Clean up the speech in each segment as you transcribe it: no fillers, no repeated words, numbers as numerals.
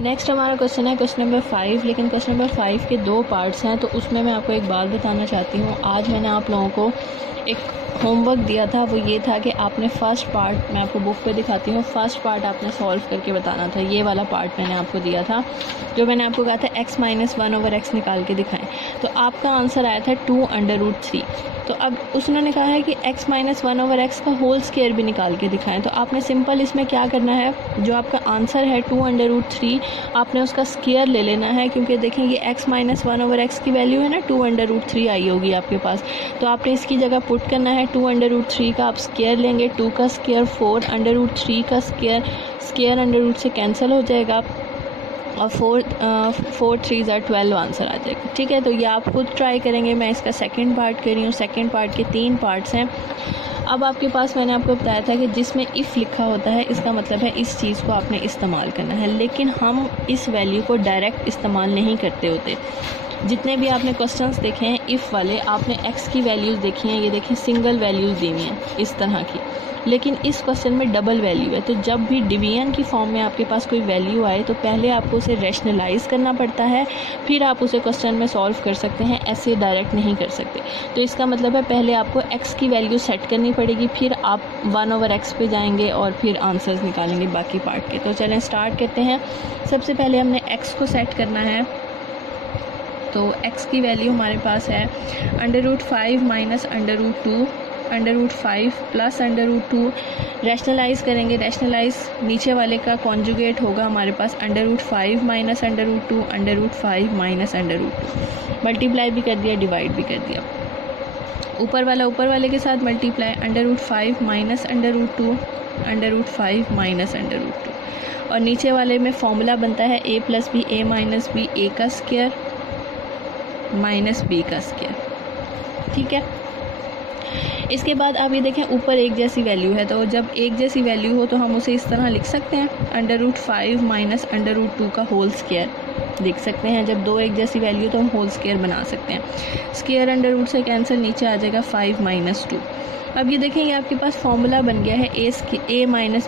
Next हमारा question है question number 5, लेकिन क्वेश्चन नंबर 5 के 2 पार्ट्स हैं, तो उसमें मैं आपको एक बात बताना चाहती हूँ। आज मैंने आप लोगों को एक होमवर्क दिया था, वो ये था कि आपने फ़र्स्ट पार्ट, मैं आपको बुक पे दिखाती हूँ, फ़र्स्ट पार्ट आपने सॉल्व करके बताना था। ये वाला पार्ट मैंने आपको दिया था, जो मैंने आपको कहा था x-1/x निकाल के दिखाएं। तो आपका आंसर आया था 2√3। तो अब उसने कहा है कि x-1/x का होल स्क्वायर भी निकाल के दिखाएं। तो आपने सिंपल इसमें क्या करना है, जो आपका आंसर है 2√3, आपने उसका स्क्वायर ले लेना है, क्योंकि देखें ये x-1/x की वैल्यू है ना, 2√3 आई होगी आपके पास। तो आपने इसकी जगह पुट करना है 2√3 का आप स्क्वायर लेंगे, 2 का स्क्वायर 4, √3 का स्क्वायर अंडर रूट से कैंसिल हो जाएगा, और 4 3 12 आंसर आ जाएगा। ठीक है, तो ये आप खुद ट्राई करेंगे। मैं इसका सेकंड पार्ट कर रही हूँ। सेकंड पार्ट के 3 पार्ट्स हैं। अब आपके पास मैंने आपको बताया था कि जिसमें इफ़ लिखा होता है, इसका मतलब है इस चीज़ को आपने इस्तेमाल करना है, लेकिन हम इस वैल्यू को डायरेक्ट इस्तेमाल नहीं करते होते। जितने भी आपने क्वेश्चंस देखे हैं इफ़ वाले, आपने x की वैल्यूज़ देखी हैं, ये देखिए सिंगल वैल्यूज़ दी हुई हैं इस तरह की, लेकिन इस क्वेश्चन में डबल वैल्यू है। तो जब भी डिवीजन की फॉर्म में आपके पास कोई वैल्यू आए, तो पहले आपको उसे रैशनलाइज करना पड़ता है, फिर आप उसे क्वेश्चन में सॉल्व कर सकते हैं, ऐसे डायरेक्ट नहीं कर सकते। तो इसका मतलब है पहले आपको x की वैल्यू सेट करनी पड़ेगी, फिर आप 1/x पे जाएंगे और फिर आंसर्स निकालेंगे बाकी पार्ट के। तो चलें स्टार्ट करते हैं। सबसे पहले हमने x को सेट करना है। तो x की वैल्यू हमारे पास है √5 - √2, √5 प्लस √2। रैशनलाइज करेंगे, रैशनलाइज नीचे वाले का कॉन्जुगेट होगा हमारे पास √5 - √2, √5 - √2। मल्टीप्लाई भी कर दिया, डिवाइड भी कर दिया। ऊपर वाला ऊपर वाले के साथ मल्टीप्लाई, √5 - √2, √5 - √2। और नीचे वाले में फॉर्मूला बनता है a + b, a - b, a का स्क्वायर माइनस b का स्क्वायर। ठीक है, इसके बाद आप ये देखें ऊपर एक जैसी वैल्यू है, तो जब एक जैसी वैल्यू हो तो हम उसे इस तरह लिख सकते हैं, √5 - √2 का होल स्क्वायर लिख सकते हैं। जब दो एक जैसी वैल्यू तो हम होल स्क्वायर बना सकते हैं। स्क्वायर अंडर रूट से कैंसिल, नीचे आ जाएगा 5 - 2। अब ये देखें, ये आपके पास फॉर्मूला बन गया है a -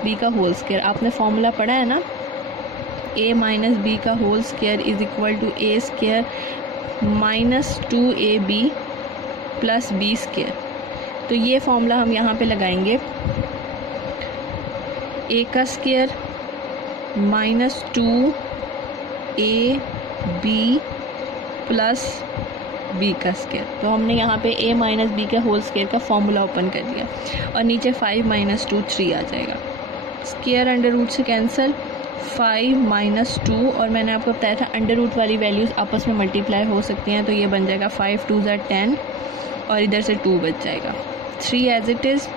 b का होल स्क्वायर। आपने फॉर्मूला पढ़ा है ना, a - b का whole square is equal to a square -2ab plus b square. तो ये फॉर्मूला हम यहाँ पे लगाएंगे, a का स्क्वायर -2ab प्लस b का स्क्वायर। तो हमने यहाँ पे a - b का होल स्क्वायर का फॉर्मूला ओपन कर दिया, और नीचे 5 - 2 3 आ जाएगा। स्क्वायर अंडर रूट से कैंसिल, 5 - 2, और मैंने आपको बताया था अंडर रूट वाली वैल्यूज़ आपस में मल्टीप्लाई हो सकती हैं, तो ये बन जाएगा 5 2 10, और इधर से 2 बच जाएगा। 3 एज इट इज़।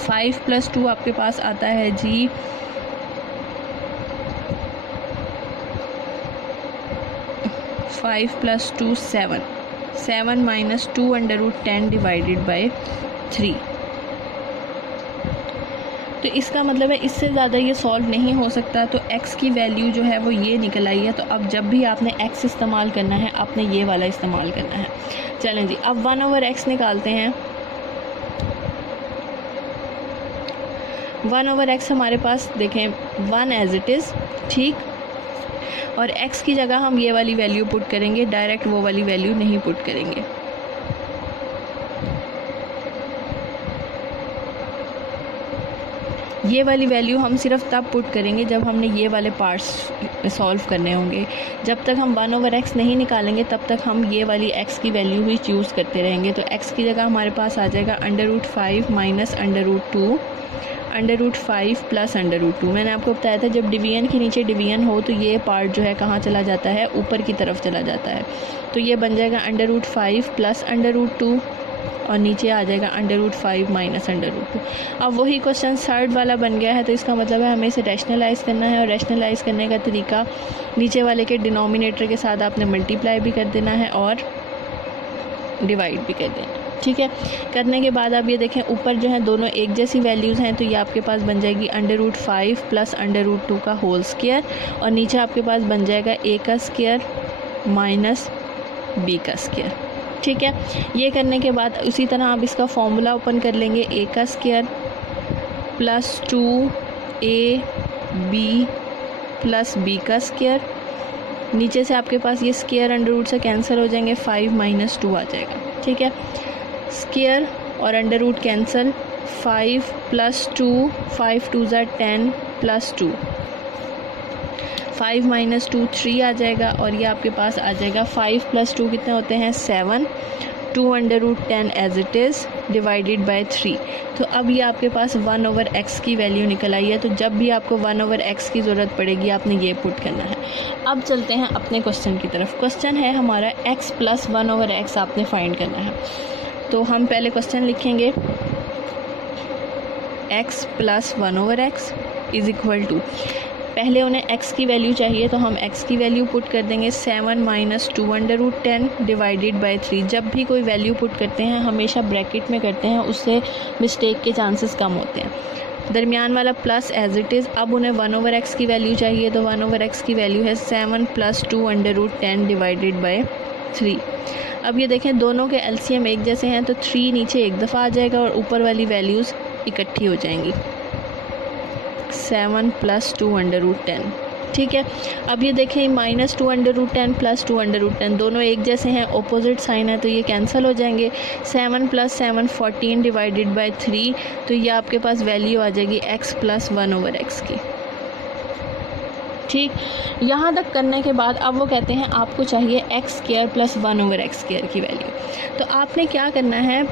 5 + 2 आपके पास आता है जी 5 + 2 7, 7 - 2 √10 डिवाइडेड बाय 3। तो इसका मतलब है इससे ज़्यादा ये सॉल्व नहीं हो सकता। तो x की वैल्यू जो है वो ये निकल आई है। तो अब जब भी आपने x इस्तेमाल करना है, आपने ये वाला इस्तेमाल करना है। चलें जी, अब 1/x निकालते हैं। 1/x हमारे पास देखें 1 एज इट इज़, ठीक, और x की जगह हम ये वाली वैल्यू पुट करेंगे, डायरेक्ट वो वाली वैल्यू नहीं पुट करेंगे। ये वाली वैल्यू हम सिर्फ तब पुट करेंगे जब हमने ये वाले पार्ट्स सॉल्व करने होंगे। जब तक हम 1/x नहीं निकालेंगे तब तक हम ये वाली x की वैल्यू ही चूज़ करते रहेंगे। तो x की जगह हमारे पास आ जाएगा √5 - √2, √5 प्लस √2। मैंने आपको बताया था जब डिवीजन के नीचे डिवीजन हो तो ये पार्ट जो है कहाँ चला जाता है, ऊपर की तरफ चला जाता है। तो ये बन जाएगा √5 प्लस √2, और नीचे आ जाएगा √5 - √2। अब वही क्वेश्चन थर्ड वाला बन गया है। तो इसका मतलब है हमें इसे रैशनलाइज़ करना है, और रैशनलाइज़ करने का तरीका नीचे वाले के डिनोमिनेटर के साथ आपने मल्टीप्लाई भी कर देना है और डिवाइड भी कर देना। ठीक है, करने के बाद आप ये देखें ऊपर जो है दोनों एक जैसी वैल्यूज़ हैं, तो ये आपके पास बन जाएगी √5 प्लस √2 का होल स्क्वायर, और नीचे आपके पास बन जाएगा a का स्क्वायर माइनस b का स्क्वायर। ठीक है, ये करने के बाद उसी तरह आप इसका फॉर्मूला ओपन कर लेंगे, a का square plus 2ab plus B का स्क्वायर, नीचे से आपके पास ये स्क्वायर अंडर रूट से कैंसिल हो जाएंगे, 5 माइनस 2 आ जाएगा। ठीक है, स्क्वायर और अंडर रूट कैंसिल, 5 प्लस 2, 5 2 ज़ा 10 प्लस 2, 5 माइनस 2 3 आ जाएगा, और ये आपके पास आ जाएगा 5 प्लस 2 कितने होते हैं 7, 2 under root 10 as it is divided by 3। तो अब ये आपके पास 1 ओवर एक्स की वैल्यू निकल आई है। तो जब भी आपको 1 ओवर एक्स की ज़रूरत पड़ेगी आपने ये पुट करना है। अब चलते हैं अपने क्वेश्चन की तरफ। क्वेश्चन है हमारा x प्लस 1 ओवर एक्स आपने फाइंड करना है। तो हम पहले क्वेश्चन लिखेंगे x plus 1 over x is equal to, पहले उन्हें x की वैल्यू चाहिए तो हम x की वैल्यू पुट कर देंगे 7 minus 2 under root 10 divided by 3। जब भी कोई वैल्यू पुट करते हैं हमेशा ब्रैकेट में करते हैं, उससे मिस्टेक के चांसेस कम होते हैं। दरमियान वाला प्लस एज इट इज़। अब उन्हें 1 ओवर एक्स की वैल्यू चाहिए तो 1 ओवर एक्स की वैल्यू है 7 plus 2 under root 10 divided by 3। अब ये देखें दोनों के एलसीएम एक जैसे हैं तो 3 नीचे एक दफ़ा आ जाएगा और ऊपर वाली वैल्यूज़ इकट्ठी हो जाएंगी, 7 प्लस 2 अंडर रूट 10। ठीक है, अब ये देखें minus 2 under root 10 plus 2 under root 10 दोनों एक जैसे हैं, ऑपोजिट साइन है तो ये कैंसिल हो जाएंगे। 7 प्लस 7 14 डिवाइडेड बाय 3, तो ये आपके पास वैल्यू आ जाएगी x प्लस 1 ओवर एक्स की। ठीक, यहाँ तक करने के बाद अब वो कहते हैं आपको चाहिए x square plus 1 over x square की वैल्यू। तो आपने क्या करना है,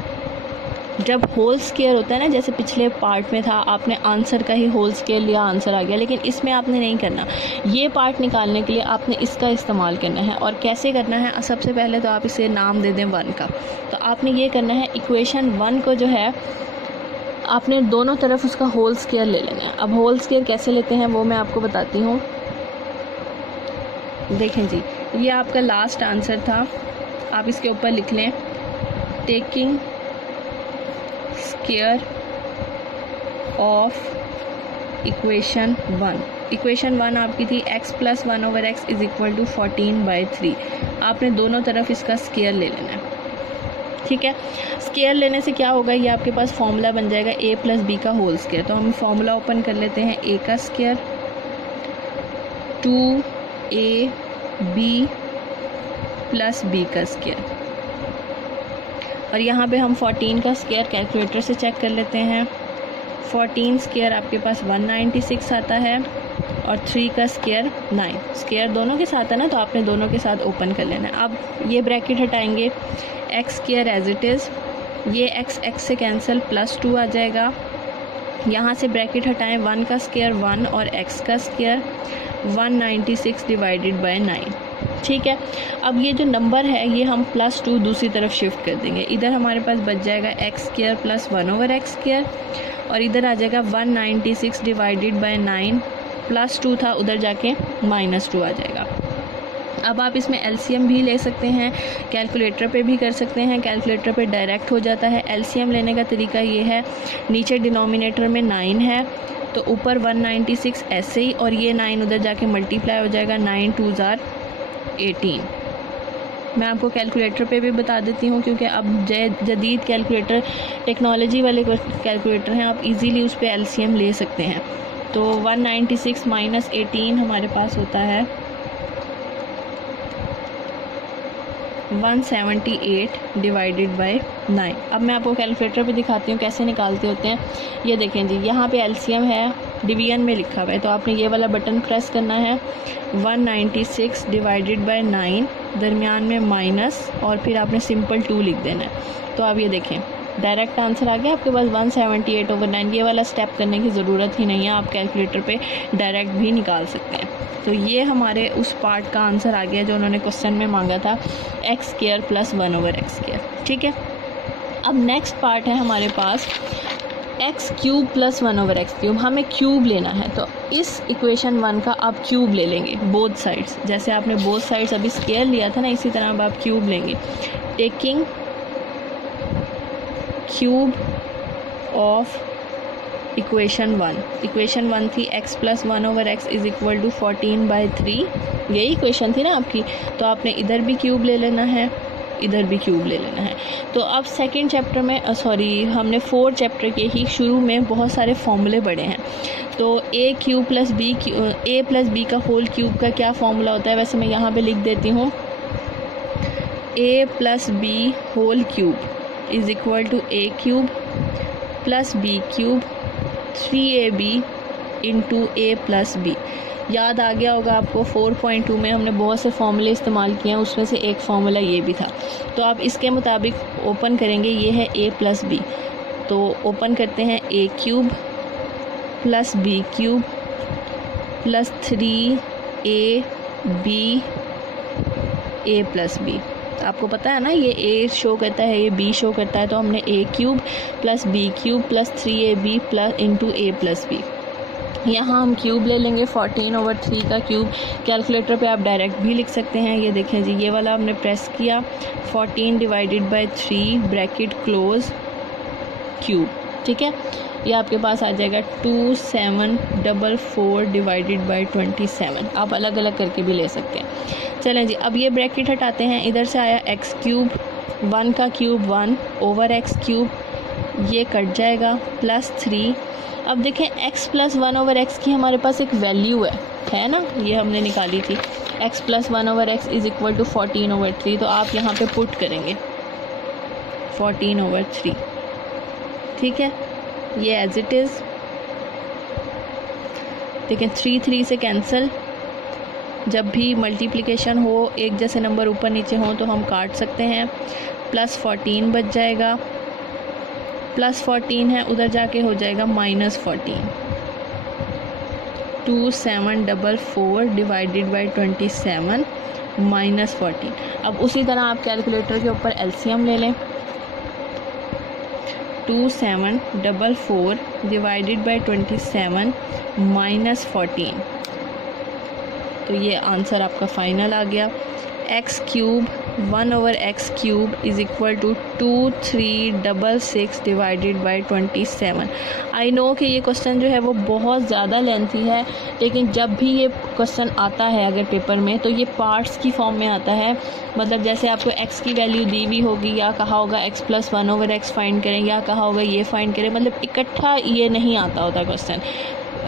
जब होल स्क्वायर होता है ना, जैसे पिछले पार्ट में था आपने आंसर का ही होल स्क्वायर लिया, आंसर आ गया, लेकिन इसमें आपने नहीं करना। ये पार्ट निकालने के लिए आपने इसका इस्तेमाल करना है। और कैसे करना है, सबसे पहले तो आप इसे नाम दे दें 1 का। तो आपने ये करना है, इक्वेशन 1 को जो है आपने दोनों तरफ उसका होल स्क्वायर ले लेना है। अब होल स्क्वायर कैसे लेते हैं वो मैं आपको बताती हूँ। देखें जी, ये आपका लास्ट आंसर था, आप इसके ऊपर लिख लें taking square of equation 1। Equation 1 आपकी थी x plus 1 over x is equal to 14/3। आपने दोनों तरफ इसका स्क्वायर ले लेना है। ठीक है, स्क्वायर लेने से क्या होगा, ये आपके पास फॉर्मूला बन जाएगा a प्लस बी का होल स्क्वायर। तो हम फॉर्मूला ओपन कर लेते हैं, a का स्क्वायर 2ab प्लस b का स्क्वायर, और यहाँ पे हम 14 का स्क्वायर कैलकुलेटर से चेक कर लेते हैं। 14 स्क्वायर आपके पास 196 आता है और 3 का स्क्वायर 9। स्क्वायर दोनों के साथ है ना, तो आपने दोनों के साथ ओपन कर लेना है। अब ये ब्रैकेट हटाएंगे, x square as it is, ये x से कैंसिल प्लस 2 आ जाएगा। यहाँ से ब्रैकेट हटाएं, 1 का स्क्वायर 1 और x का स्क्वायर 196 डिवाइडेड बाय 9। ठीक है, अब ये जो नंबर है ये हम प्लस 2 दूसरी तरफ शिफ्ट कर देंगे। इधर हमारे पास बच जाएगा x square plus 1 over x square, और इधर आ जाएगा 196 डिवाइडेड बाय 9, प्लस 2 था उधर जाके माइनस 2 आ जाएगा। अब आप इसमें एलसीएम भी ले सकते हैं, कैलकुलेटर पे भी कर सकते हैं, कैलकुलेटर पे डायरेक्ट हो जाता है। एलसीएम लेने का तरीका ये है, नीचे डिनोमिनेटर में 9 है तो ऊपर 196 ऐसे ही, और ये 9 उधर जाके मल्टीप्लाई हो जाएगा, 9 2 ज़ार 18। मैं आपको कैलकुलेटर पे भी बता देती हूँ, क्योंकि अब जदीद कैलकुलेटर टेक्नोलॉजी वाले कैलकुलेटर हैं, आप इजीली उस पर एलसीएम ले सकते हैं। तो 196 माइनस 18 हमारे पास होता है 178 डिवाइडेड बाय 9। अब मैं आपको कैलकुलेटर पे दिखाती हूँ कैसे निकालते होते हैं। ये देखें जी, यहाँ पे एलसीएम है, डिवीजन में लिखा हुआ है, तो आपने ये वाला बटन प्रेस करना है। 196 डिवाइडेड बाय 9, दरमियान में माइनस, और फिर आपने सिंपल 2 लिख देना है। तो आप ये देखें डायरेक्ट आंसर आ गया आपके पास 178/9। ये वाला स्टेप करने की ज़रूरत ही नहीं है, आप कैलकुलेटर पे डायरेक्ट भी निकाल सकते हैं। तो ये हमारे उस पार्ट का आंसर आ गया जो उन्होंने क्वेश्चन में मांगा था, x square plus 1 over x square. ठीक है, अब नेक्स्ट पार्ट है हमारे पास x cube plus 1 over x cube. हमें क्यूब लेना है, तो इस इक्वेशन 1 का आप क्यूब ले लेंगे बोथ साइड्स। जैसे आपने बोथ साइड्स अभी स्क्वायर लिया था ना, इसी तरह अब आप क्यूब लेंगे। Taking cube of equation 1। Equation 1 थी x plus 1 over x is equal to 14/3। यही इक्वेशन थी ना आपकी, तो आपने इधर भी क्यूब ले लेना है। इधर भी क्यूब ले लेना है। तो अब सेकंड चैप्टर में हमने 4 चैप्टर के ही शुरू में बहुत सारे फॉर्मूले पढ़े हैं। तो ए प्लस बी का होल क्यूब का क्या फॉर्मूला होता है, वैसे मैं यहाँ पे लिख देती हूँ, a plus b whole cube is equal to a cube plus b cube 3ab into a plus b. याद आ गया होगा आपको, 4.2 में हमने बहुत से फॉर्मूले इस्तेमाल किए हैं, उसमें से एक फार्मूला ये भी था। तो आप इसके मुताबिक ओपन करेंगे, ये है ए प्लस बी, तो ओपन करते हैं a cube plus b cube plus 3ab a plus b. आपको पता है ना, ये ए शो करता है, ये बी शो करता है, तो हमने a cube plus b cube plus 3ab plus into a plus b. यहाँ हम क्यूब ले लेंगे 14/3 का क्यूब। कैलकुलेटर पे आप डायरेक्ट भी लिख सकते हैं। ये देखें जी, ये वाला हमने प्रेस किया, 14 divided by 3 bracket close cube, ठीक है। ये आपके पास आ जाएगा 2744 डिवाइडेड बाई 27। आप अलग अलग करके भी ले सकते हैं। चलें जी, अब ये ब्रैकेट हटाते हैं। इधर से आया एक्स क्यूब, 1 का क्यूब 1 ओवर एक्स क्यूब, ये कट जाएगा प्लस 3। अब देखें x प्लस 1 ओवर एक्स की हमारे पास एक वैल्यू है ना, ये हमने निकाली थी, x plus 1 over x is equal to 14/3। तो आप यहाँ पे पुट करेंगे 14/3, ठीक है, ये एज इट इज़। देखें 3 से कैंसिल, जब भी मल्टीप्लिकेशन हो, एक जैसे नंबर ऊपर नीचे हो तो हम काट सकते हैं। प्लस 14 बच जाएगा, प्लस 14 है, उधर जाके हो जाएगा माइनस 14। 2744 divided by 27 minus 14। अब उसी तरह आप कैलकुलेटर के ऊपर एलसीएम ले लें, 2744 डिवाइडेड बाई 27 माइनस 14, तो ये आंसर आपका फाइनल आ गया। X cube 1 over x cube is equal to 2366 divided by 27। I know कि ये क्वेश्चन जो है वो बहुत ज़्यादा लेंथी है, लेकिन जब भी ये क्वेश्चन आता है अगर पेपर में, तो ये पार्ट्स की फॉर्म में आता है। मतलब जैसे आपको x की वैल्यू दी हुई होगी, या कहा होगा x plus 1 over x find करें, या कहा होगा ये फाइंड करें, मतलब इकट्ठा ये नहीं आता होता क्वेश्चन,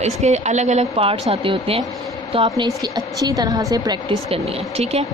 इसके अलग अलग पार्ट्स आते होते हैं। तो आपने इसकी अच्छी तरह से प्रैक्टिस करनी है, ठीक है।